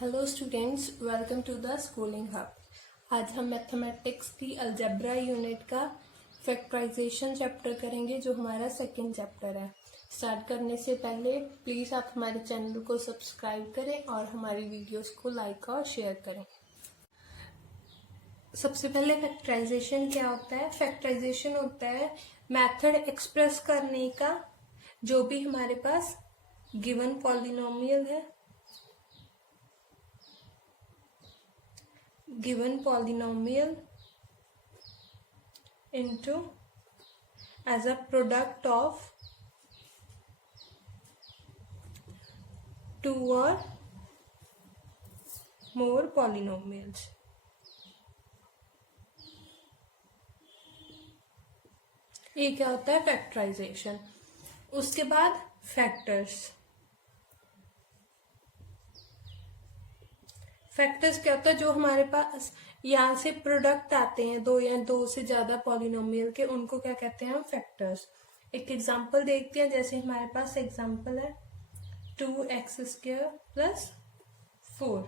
Hello students, welcome to the Schooling Hub. आज हम mathematics की अलजेब्रा यूनिट का फैक्टराइजेशन चैप्टर करेंगे, जो हमारा सेकंड चैप्टर है। स्टार्ट करने से पहले प्लीज़ आप हमारे चैनल को सब्सक्राइब करें और हमारी वीडियोस को लाइक और शेयर करें। सबसे पहले फैक्टराइजेशन क्या होता है? फैक्टराइजेशन होता है मेथड एक्सप्रेस करने का जो भी हमारे पास गिवन पॉलिनोमियल है, given polynomial into as a product of two or more polynomials। ये क्या होता है? फैक्टराइजेशन। उसके बाद फैक्टर्स। फैक्टर्स क्या होता है? जो हमारे पास यहाँ से प्रोडक्ट आते हैं दो या दो से ज्यादा पॉलिनोमियल के, उनको क्या कहते हैं? हम फैक्टर्स। एक एग्जांपल देखते हैं। जैसे हमारे पास एग्जांपल है 2x² प्लस 4।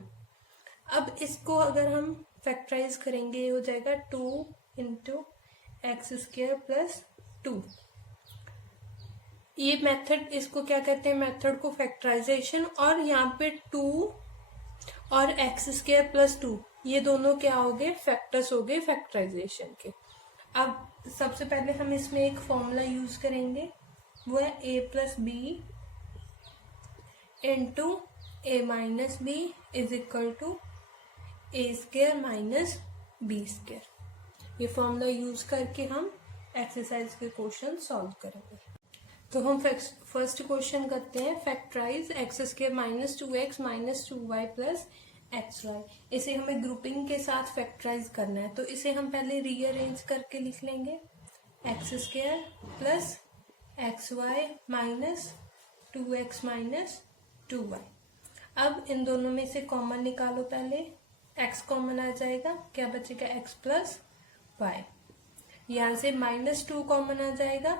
अब इसको अगर हम फैक्टराइज करेंगे, ये हो जाएगा 2 इंटू x² प्लस 2। ये मेथड, इसको क्या कहते हैं? मेथड को फैक्टराइजेशन। और यहाँ पे 2 और x² प्लस 2, ये दोनों क्या हो गए? फैक्टर्स हो गए फैक्टराइजेशन के। अब सबसे पहले हम इसमें एक फॉर्मूला यूज करेंगे, वो है a plus b into a minus b is equal to a² minus b²। ये फॉर्मूला यूज करके हम एक्सरसाइज के क्वेश्चन सॉल्व करेंगे। तो हम फर्स्ट क्वेश्चन करते हैं, factorise x² minus 2x minus 2y plus xy। इसे हमें ग्रुपिंग के साथ फैक्टराइज करना है, तो इसे हम पहले रीअरेंज करके लिख लेंगे। x² plus xy minus 2x minus 2y। अब इन दोनों में से कॉमन निकालो। पहले x कॉमन आ जाएगा, क्या बचेगा? x plus y। यहाँ से -2 कॉमन आ जाएगा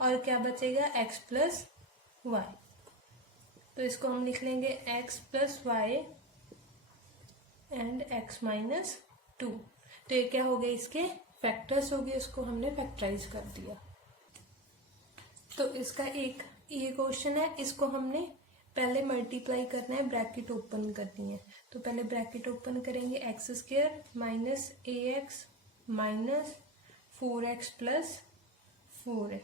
और क्या बचेगा? x plus y। तो इसको हम लिख लेंगे x plus y and x minus 2। तो ये क्या हो गए? इसके फैक्टर्स हो गए, इसको हमने फैक्टराइज कर दिया। तो इसका एक ये क्वेश्चन है, इसको हमने पहले मल्टीप्लाई करना है, ब्रैकेट ओपन करनी है। तो पहले ब्रैकेट ओपन करेंगे, x² minus ax minus 4x plus 4a।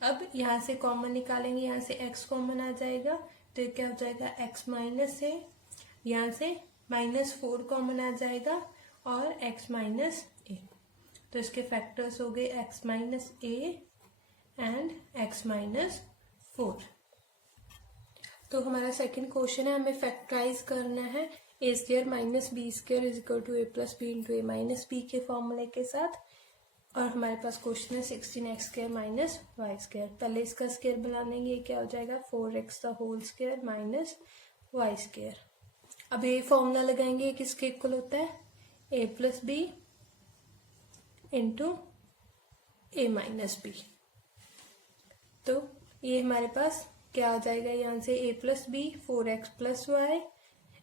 अब यहाँ से कॉमन निकालेंगे, यहाँ से x कॉमन आ जाएगा, तो ये क्या हो जाएगा? x minus a। यहाँ से -4 कॉमन आ जाएगा और x माइनस a। तो इसके फैक्टर्स हो गए x minus a and x minus 4। तो हमारा सेकंड क्वेश्चन है, हमें फैक्टराइज करना है a² minus b² is equal to a plus b into a minus b के फॉर्मूले के साथ। और हमारे पास क्वेश्चन है 16x² माइनस y²। पहले इसका स्क्वायर बना लेंगे, ये क्या हो जाएगा? 4x the whole square minus y²। अब ये फॉर्मूला लगाएंगे, किसके इक्वल होता है? a plus b into a minus b. तो ये हमारे पास क्या आ जाएगा? यहाँ से a plus b 4x plus y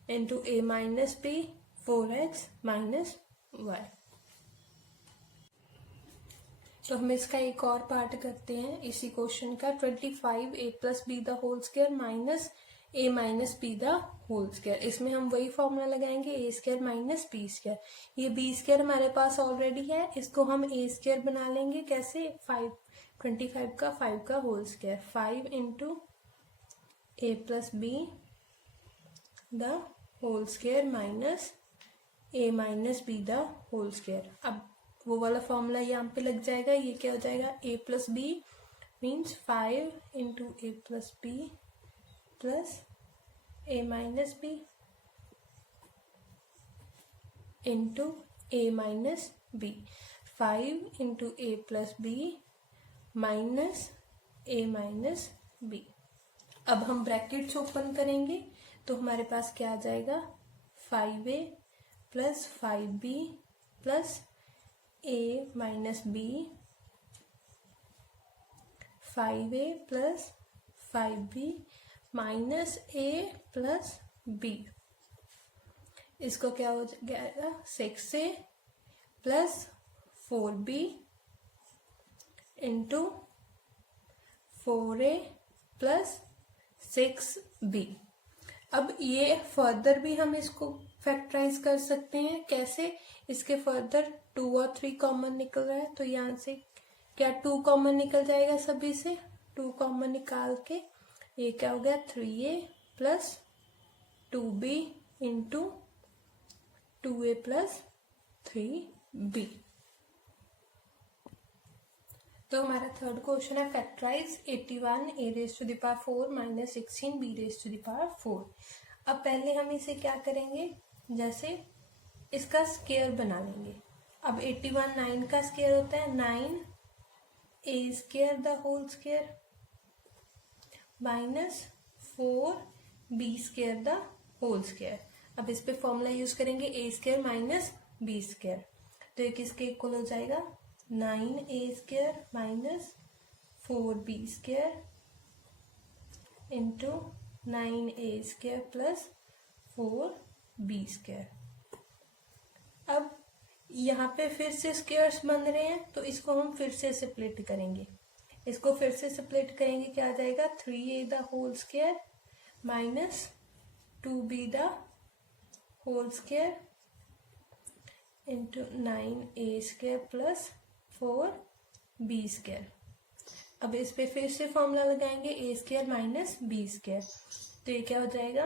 into a minus b 4x minus y. तो हम इसका एक और पार्ट करते हैं इसी क्वेश्चन का, 25a plus b the whole square minus a minus b the whole square. इसमें हम वही फॉर्मूला लगाएंगे, a² माइनस b²। ये b² हमारे पास ऑलरेडी है, इसको हम a² बना लेंगे। कैसे? 25 का 5 का whole square, 5 into a plus b the whole square minus a minus b the whole square. अब वो वाला फॉर्मूला यहाँ पे लग जाएगा, ये क्या हो जाएगा? a plus b means 5 into a plus b plus a minus b into a minus b. 5 into a plus b minus a minus b. अब हम ब्रैकेट्स ओपन करेंगे, तो हमारे पास क्या आ जाएगा? 5a plus 5b plus a minus b, 5a plus 5b minus a plus b। इसको क्या हो जाएगा 6a plus 4b into 4a plus 6b। अब ये फर्दर भी हम इसको फैक्टराइज कर सकते हैं। कैसे? इसके फर्दर 2 और 3 कॉमन निकल रहा है, तो यहाँ से क्या 2 कॉमन निकल जाएगा, सभी से 2 कॉमन निकाल के ये क्या हो गया 3a प्लस 2b into 2a plus 3b। तो हमारा थर्ड क्वेश्चन है factorise 81 a raise to the power 4 minus 16 b raise to the power 4। अब पहले हम इसे क्या करेंगे, जैसे इसका स्क्वायर बना लेंगे। अब 81 9 का स्क्वायर होता है 9 a square the whole square minus 4 b square the whole square. अब इस पे फॉर्मूला यूज करेंगे a square minus b square, तो ये किसके इक्वल हो जाएगा 9a square minus 4b square into 9a square plus 4b square. अब यहाँ पे फिर से स्क्वायर्स बन रहे हैं, तो इसको हम फिर से स्प्लिट करेंगे। इसको फिर से स्प्लिट करेंगे, क्या आ जाएगा 3a the whole square minus 2b the whole square into 9a square plus 4b square. अब इस पे फिर से फॉर्मूला लगाएंगे a square minus b square, तो ये क्या हो जाएगा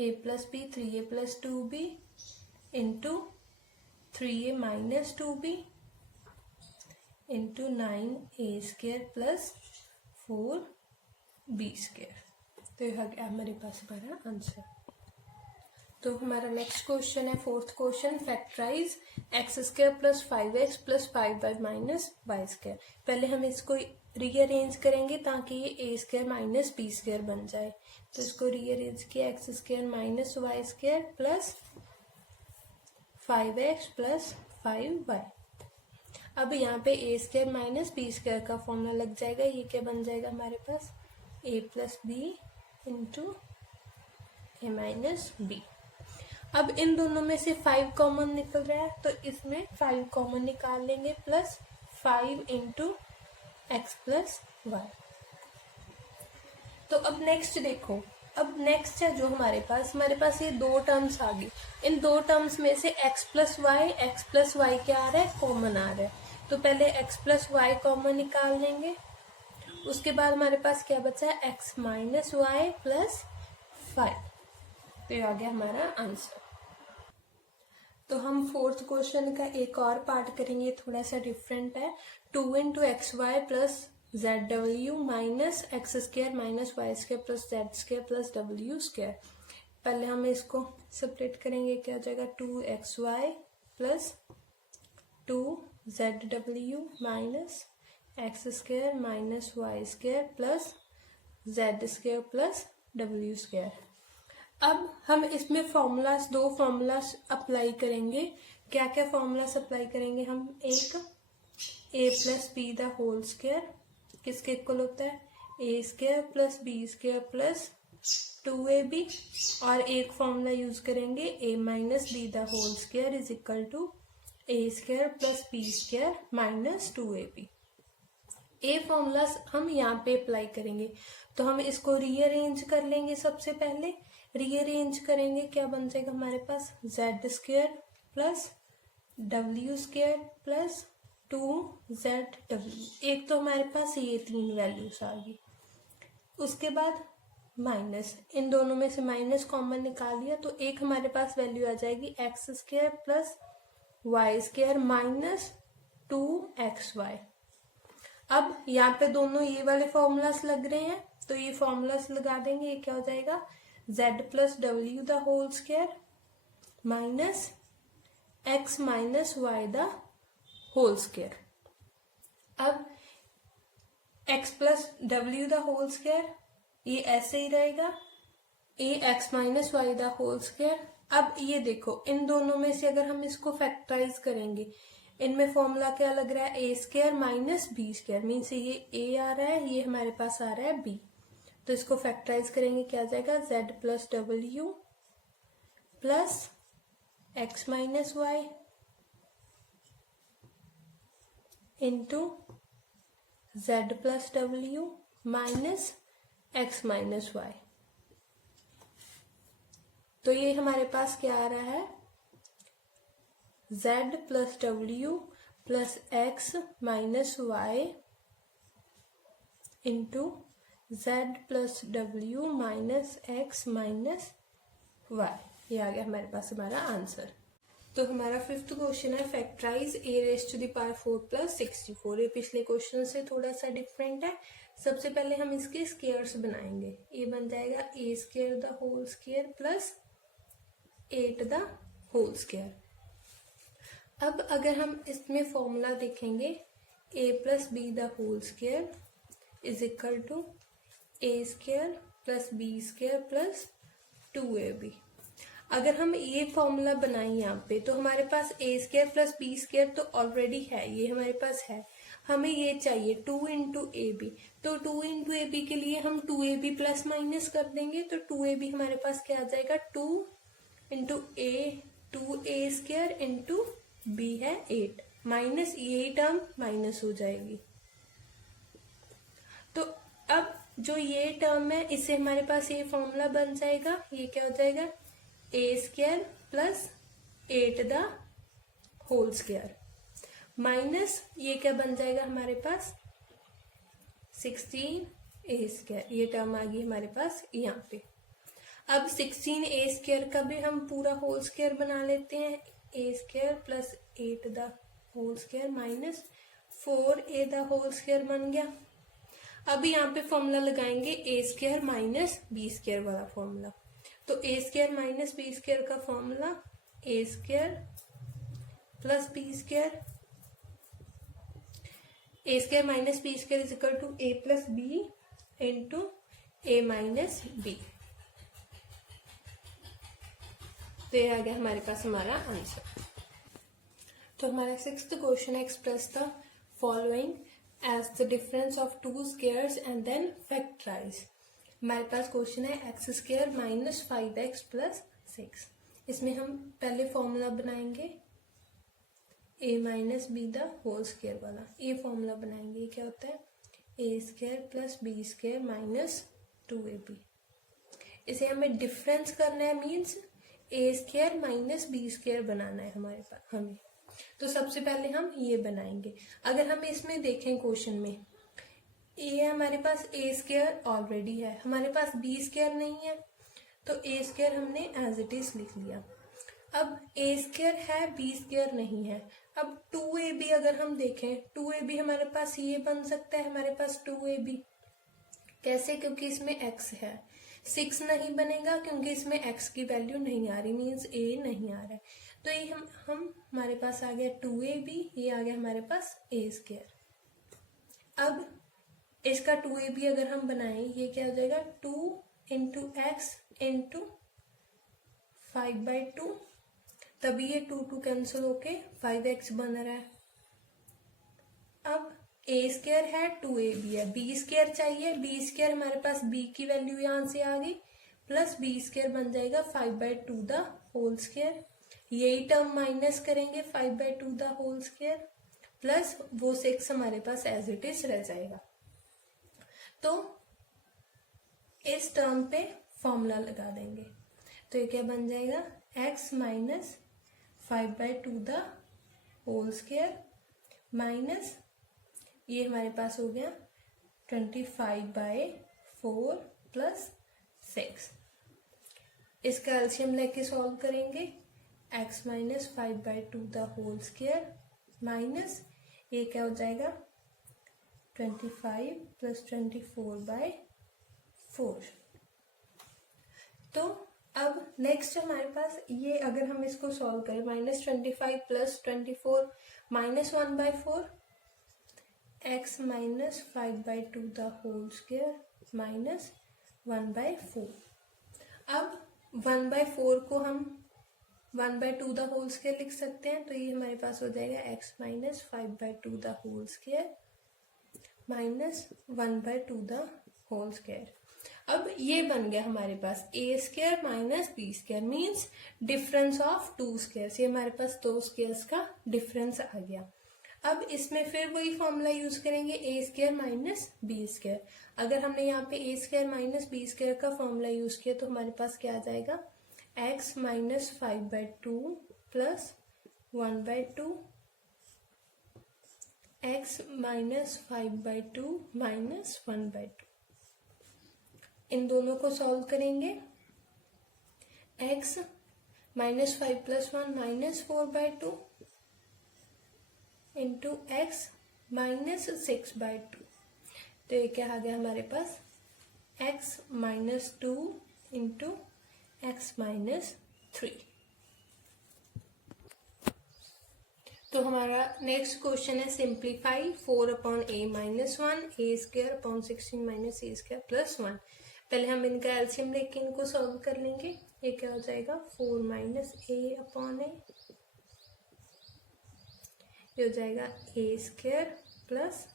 a प्लस बी 3a प्लस 2b into 3a minus 2b into 9a square plus 4b square. तो ये आ गया हमारे पास हमारा आंसर। तो हमारा नेक्स्ट क्वेश्चन है fourth question factorise x square plus 5x plus 5y minus y square. पहले हम इसको रीअरेंज करेंगे ताकि ये a square minus b square बन जाए। तो इसको रीअरेंज किया x square minus y square plus 5x plus 5y। अब यहाँ पे a square minus b square का फॉर्मूला लग जाएगा। ये क्या बन जाएगा हमारे पास a plus b into a minus b. अब इन दोनों में से 5 कॉमन निकल रहा है, तो इसमें 5 कॉमन निकाल लेंगे plus 5 into x plus y. तो अब नेक्स्ट देखो, अब नेक्स्ट है जो हमारे पास ये 2 टर्म्स आ गई। इन 2 टर्म्स में से x प्लस वाई क्या आ रहा है कॉमन आ रहा है, तो पहले x प्लस वाई कॉमन निकाल लेंगे। उसके बाद हमारे पास क्या बचा है x माइनस वाई प्लस 5। तो ये आ गया हमारा आंसर। तो हम फोर्थ क्वेश्चन का एक और पार्ट करेंगे, थोड़ा सा डिफरेंट है। 2 into x Y plus Z W minus x square minus y square plus Z square plus डब्ल्यू स्क्वायर। पहले हम इसको सेपरेट करेंगे, क्या हो जाएगा 2xy plus 2zw minus x square minus y square plus Z square plus डब्ल्यू square. अब हम इसमें फॉर्मूलास 2 फॉर्मूलास अप्लाई करेंगे। क्या क्या फॉर्मूलास अप्लाई करेंगे हम, एक a plus b the whole square किसके इक्वल होता है a square plus b square plus 2ab, और एक फॉर्मूला यूज करेंगे a minus b the whole square is equal to a square plus b square minus 2ab। ए formulas हम यहाँ पे अप्लाई करेंगे, तो हम इसको रीअरेंज कर लेंगे। सबसे पहले रीअरेंज करेंगे, क्या बन जाएगा हमारे पास जेड स्क्वायर प्लस डब्ल्यू स्क्वायर प्लस 2zw। एक तो हमारे पास ये 3 वैल्यूज आ गई। उसके बाद माइनस, इन दोनों में से माइनस कॉमन निकाल लिया, तो एक हमारे पास वैल्यू आ जाएगी x square plus y square minus 2xy। अब यहाँ पे दोनों ये वाले फॉर्मूलास लग रहे हैं, तो ये फॉर्मूलास लगा देंगे। ये क्या हो जाएगा z प्लस डब्ल्यू the whole square minus x minus y the whole square. अब x प्लस डब्ल्यू द होल स्क्वायर ये ऐसे ही रहेगा, a x minus y the whole square. अब ये देखो, इन दोनों में से अगर हम इसको फैक्टराइज करेंगे, इनमें फॉर्मूला क्या लग रहा है a square minus b square, means ये a आ रहा है, ये हमारे पास आ रहा है b। तो इसको फैक्टराइज करेंगे, क्या आ जाएगा z plus W plus x minus Y into Z plus W minus x minus y. तो ये हमारे पास क्या आ रहा है, z plus W plus x minus Y into Z plus W minus x minus Y. ये आ गया हमारे पास हमारा आंसर। तो हमारा फिफ्थ क्वेश्चन है factorise a raise to the power 4 plus 64। ये पिछले क्वेश्चन से थोड़ा सा डिफरेंट है। सबसे पहले हम इसके स्क्वायर्स बनाएंगे। ये बन जाएगा a square the whole square plus 8 the whole square. अब अगर हम इसमें फॉर्मूला देखेंगे a plus b the whole square is equal to a square plus b square plus 2ab। अगर हम ये फॉर्मूला बनाएं यहाँ पे तो हमारे पास a square plus b square तो ऑलरेडी है, ये हमारे पास है। हमें ये चाहिए 2 इंटू ए बी। तो 2 इंटू ए बी के लिए हम 2ab प्लस माइनस कर देंगे। तो 2ab हमारे पास क्या आ जाएगा, 2 इंटू ए 2a स्क्वायर इंटू बी है 8 माइनस ये टर्म माइनस हो जाएगी। तो अब जो ये टर्म है इससे हमारे पास ये फॉर्मूला बन जाएगा। ये क्या हो जाएगा, a square plus 8 the whole square minus ये क्या बन जाएगा हमारे पास 16a स्क्वायर। ये टर्म आ गई हमारे पास यहाँ पे। अब 16a स्क्वायर का भी हम पूरा होल स्क्वायर बना लेते हैं। a square plus 8 the whole square minus 4a the whole square बन गया। अब यहाँ पे फॉर्मूला लगाएंगे a square minus b square वाला फॉर्मूला। तो a square minus b square का formula a square plus b square, a square minus b square is equal to a plus b into a minus b. तो ये आ गया हमारे पास हमारा answer. तो हमारा सिक्स्थ क्वेश्चन है express the following as the difference of two squares and then factorise. हमारे पास क्वेश्चन है x square minus 5x plus 6। इसमें हम पहले फॉर्मूला बनाएंगे a minus b the whole square वाला। ये फॉर्मूला बनाएंगे, ये क्या होता है a square plus b square minus 2ab। इसे हमें डिफरेंस करना है, means a square minus b square बनाना है हमारे पास हमें। तो सबसे पहले हम ये बनाएंगे। अगर हम इसमें देखें क्वेश्चन में ए हमारे पास ए स्क्वायर ऑलरेडी है, हमारे पास बी स्क्वायर नहीं है, तो ए स्क्वायर हमने एज इट इज लिख लिया। अब ए स्क्वायर है बी स्क्वायर नहीं है। अब 2ab अगर हम देखें 2ab हमारे पास ये बन सकता है, हमारे पास 2ab कैसे, क्योंकि इसमें x है। 6 नहीं बनेगा क्योंकि इसमें x की वैल्यू नहीं आ रही, मीन्स a नहीं आ रहा है। तो ये हम हमारे पास आ गया 2ab, ये आ गया हमारे पास a स्क्वायर। अब इसका 2ab अगर हम बनाएं, ये क्या हो जाएगा 2 इंटू एक्स इंटू 5/2। तभी ये 2 कैंसिल होके 5x बन रहा है। अब a स्क्वायर है 2ab है, b स्क्वायर चाहिए, b स्क्वायर हमारे पास b की वैल्यू यहां से आ गई, प्लस b स्क्वायर बन जाएगा 5/2 द होल स्क्वायर। यही टर्म माइनस करेंगे 5/2 द होल स्क्वायर, प्लस वो 6 हमारे पास एज इट इज रह जाएगा। तो इस टर्म पे फॉर्मूला लगा देंगे। तो ये क्या बन जाएगा x minus 5/2 the whole square minus ये हमारे पास हो गया 25/4 प्लस 6। इसका एलसीएम लेके सॉल्व करेंगे। x minus 5/2 the whole square minus ये क्या हो जाएगा 25 प्लस 24/4। तो अब नेक्स्ट हमारे पास ये अगर हम इसको सॉल्व करें -25 plus 24 -1/4 x minus 5/2 the whole square minus 1/4। अब 1/4 को हम 1/2 द होल स्क्वायर लिख सकते हैं। तो ये हमारे पास हो जाएगा x minus 5/2 the whole square minus 1/2 the whole square. अब ये बन गया हमारे पास a square minus b square means difference of two squares. ये हमारे पास दो स्क्वायर्स का डिफरेंस आ गया। अब इसमें फिर वही फॉर्मूला यूज करेंगे ए स्क्वायर माइनस बी स्क्वायर। अगर हमने यहाँ पे a square minus b square का फॉर्मूला यूज किया तो हमारे पास क्या आ जाएगा, x minus 5/2 plus 1/2 x minus 5/2 minus 1/2। इन दोनों को सॉल्व करेंगे। x minus 5 plus 1 minus 4/2 into x minus 6/2। तो ये क्या आ गया हमारे पास, x minus 2 into x minus 3। तो हमारा नेक्स्ट क्वेश्चन है सिंप्लीफाई 4/a माइनस 1 ए स्क्वायर अपॉन 16 माइनस ए स्क्वायर प्लस 1। पहले हम इनका एलसीएम लेके इनको सॉल्व कर लेंगे। ये क्या हो जाएगा, 4 माइनस ए अपॉन ए, ये हो जाएगा ए स्क्वायर प्लस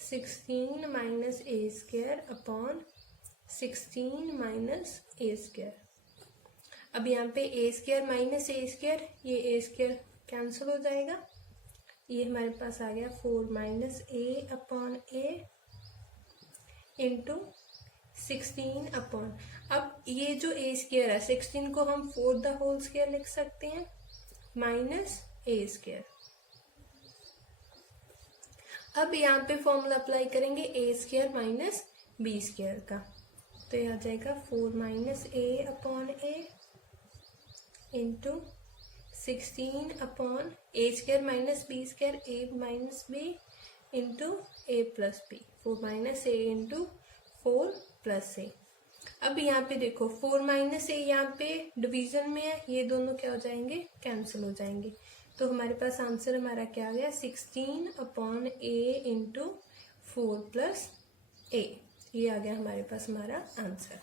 16 माइनस ए स्क्वायर अपॉन 16 माइनस ए स्क्वायर। अब यहाँ पे a square minus A square, ये ए स्क्वायर कैंसिल हो जाएगा। ये हमारे पास आ गया 4 माइनस ए अपॉन ए इंटू 16 अपॉन, अब ये जो ए स्क्वायर है 16 को हम 4 द होल स्क्वायर लिख सकते हैं माइनस ए स्क्वायर। अब यहाँ पे फॉर्मूला अप्लाई करेंगे ए स्क्वायर माइनस बी स्क्वायर का। तो ये आ जाएगा 4 माइनस ए अपॉन ए इंटू 16 अपॉन ए स्क्वायर माइनस बी स्क्वायर, ए माइनस बी इंटू ए प्लस बी, 4 माइनस ए इंटू 4 प्लस ए। अब यहाँ पे देखो 4 माइनस ए यहाँ पे डिवीजन में है, ये दोनों क्या हो जाएंगे, कैंसिल हो जाएंगे। तो हमारे पास आंसर हमारा क्या आ गया, 16 अपॉन ए इंटू 4 प्लस ए। ये आ गया हमारे पास हमारा आंसर।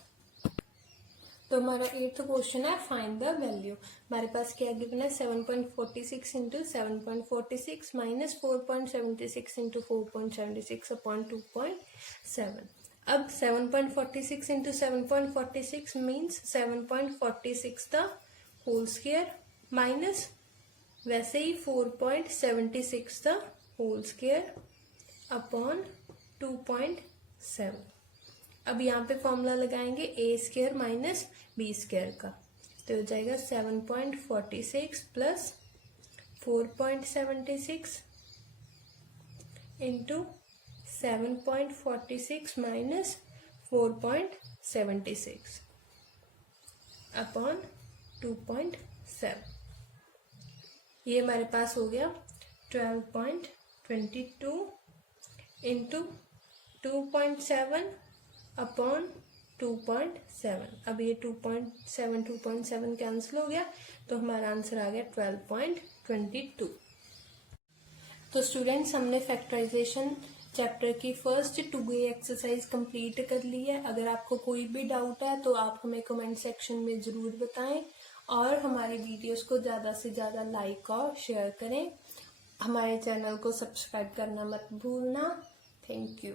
तो हमारा 8th क्वेश्चन है फाइंड द वैल्यू। हमारे पास क्या गिवन है, 7.46 इंटू 7.46 माइनस 4.76 इंटू 4.76 अपॉन 2.7। अब 7.46 into 7.46 means 7.46 the whole square minus वैसे ही 4.76 द होल स्क्वायर अपॉन 2.7। अब यहाँ पे फॉर्मूला लगाएंगे a square minus b square का। तो हो जाएगा 7.46 प्लस 4.76 इंटू 7.46 माइनस 4.76 अपॉन 2.7। ये हमारे पास हो गया 12.22 इंटू 2.7 अपॉन 2.7। अब ये 2.7 कैंसिल हो गया, तो हमारा आंसर आ गया 12.22। तो स्टूडेंट्स, हमने फैक्टराइजेशन चैप्टर की फर्स्ट 2A एक्सरसाइज कंप्लीट कर ली है। अगर आपको कोई भी डाउट है तो आप हमें कमेंट सेक्शन में ज़रूर बताएं और हमारी वीडियोस को ज़्यादा से ज़्यादा लाइक और शेयर करें। हमारे चैनल को सब्सक्राइब करना मत भूलना। Thank you.